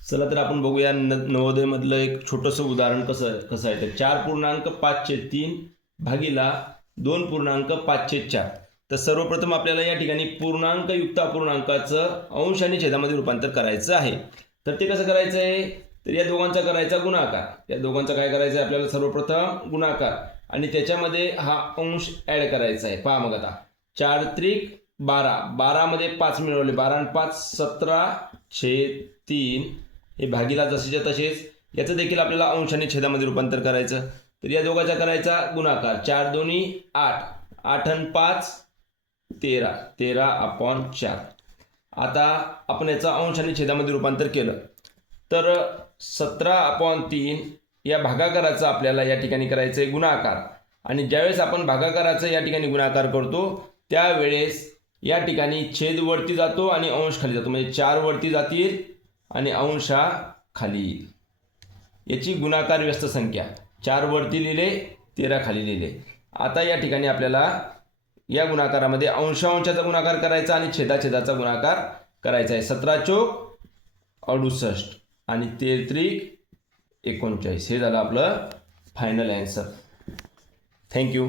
चला तर आपण बघूया नवोदयमधलं एक छोटंसं उदाहरण कसं आहे तर 4.5/3 भागीला 2.5/4. तर सर्वप्रथम आपल्याला या ठिकाणी पूर्णांकयुक्त अपूर्णांकाचं अंश आणि छेदामध्ये रूपांतर करायचं आहे. तर ते कसं करायचं आहे, तर या दोघांचा करायचा गुणाकार. या दोघांचा काय करायचं आहे आपल्याला, सर्वप्रथम गुणाकार आणि त्याच्यामध्ये हा अंश ॲड करायचा आहे. पहा मग आता 4 त्रिक 12, 12 मध्ये 5 मिळवले, 12 आणि 5 17/3 हे भागीला जसेच्या तसेच. याचं देखील आपल्याला अंश आणि छेदामध्ये रूपांतर करायचं. तर या दोघांचा करायचा गुणाकार. 4 दोन्ही 8, 8 आणि 5 13, 13/4. आता आपण याचा अंश आणि छेदामध्ये रूपांतर केलं तर 17/3 या भागाकाराचा आपल्याला या ठिकाणी करायचं आहे गुणाकार. आणि ज्यावेळेस आपण भागाकाराचा या ठिकाणी गुणाकार करतो त्यावेळेस या ठिकाणी छेद वरती जातो आणि अंश खाली जातो, म्हणजे 4 वरती जातील आणि अंश हा खाली येईल. याची गुणाकार व्यस्त संख्या 4 वरती लिहिले, 13 खाली लिहिले. आता या ठिकाणी आपल्याला या गुणाकारामध्ये अंशाचा गुणाकार करायचा आणि छेदाचा गुणाकार करायचा आहे. 17 चोक 68 आणि 13 त्रिक 39. हे झालं आपलं फायनल ॲन्सर. थँक्यू.